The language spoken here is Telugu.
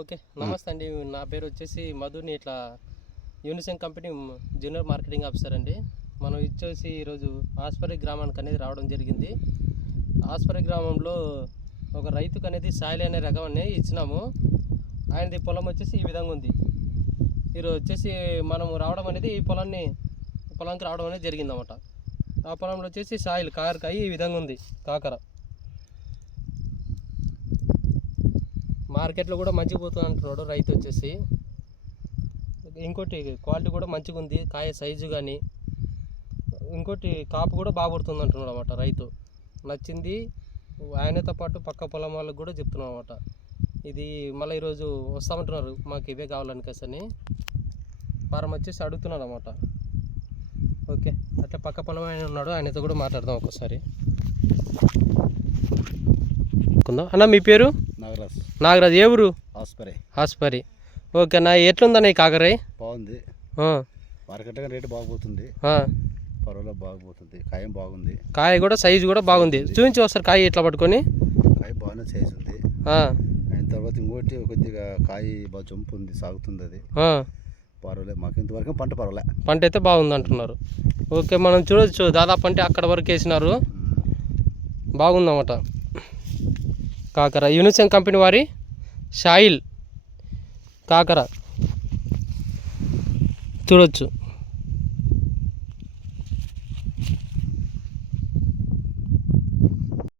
ఓకే, నమస్తే అండి. నా పేరు వచ్చేసి మధుని. ఇట్లా యూనిసెన్ కంపెనీ జూనియర్ మార్కెటింగ్ ఆఫీసర్ అండి. మనం వచ్చేసి ఈరోజు ఆస్పరి గ్రామానికి అనేది రావడం జరిగింది. ఆస్పరి గ్రామంలో ఒక రైతుకు అనేది సాయిల్ అనే రకం అనేది ఇచ్చినాము. ఆయనది పొలం వచ్చేసి ఈ విధంగా ఉంది. ఈరోజు వచ్చేసి మనం రావడం అనేది ఈ పొలానికి రావడం అనేది జరిగిందన్నమాట. ఆ పొలంలో వచ్చేసి సాయిల్ కాకరకాయ ఈ విధంగా ఉంది. కాకర మార్కెట్లో కూడా మంచిగా పోతుంది అంటున్నాడు రైతు వచ్చేసి. ఇంకోటి క్వాలిటీ కూడా మంచిగా ఉంది, కాయ సైజు కానీ. ఇంకోటి కాపు కూడా బాగా పడుతుంది అంటున్నాడు అన్నమాట రైతు. నచ్చింది. ఆయనతో పాటు పక్క పొలం వాళ్ళకి కూడా చెప్తున్నాం అన్నమాట. ఇది మళ్ళీ ఈరోజు వస్తామంటున్నారు, మాకు ఇవే కావాలని కసని ఫారం వచ్చేసి అడుగుతున్నాడు అన్నమాట. ఓకే, అట్లా పక్క పొలం ఆయన ఉన్నాడు, ఆయనతో కూడా మాట్లాడదాం ఒకసారి. అన్న మీ పేరు? నాగరాజ్. ఏ ఊరు? ఆస్పరి. ఓకే అన్న, ఎట్లుందన్న ఈ కాకరాయి? బాగుంది. మార్కెట్ రేటు బాగుపోతుంది, పర్వాలేదు బాగుపోతుంది. కాయ బాగుంది, కాయ కూడా సైజు కూడా బాగుంది. చూపించి వస్తారు కాయ ఇట్లా పట్టుకొని. కాయ బాగానే సైజు ఉంది. అయిన తర్వాత ఇంకోటి కొద్దిగా కాయ బాగా జంపు ఉంది, సాగుతుంది. అది పర్వాలేదు, మాకు ఇంతవరకు పంట అయితే బాగుంది అంటున్నారు. ఓకే, మనం చూడొచ్చు దాదాపు అంటే అక్కడ వరకు వేసినారు. బాగుందన్నమాట కాకర. యూనిసెన్ కంపెనీ వారి సాయిల్ కాకర చూడొచ్చు.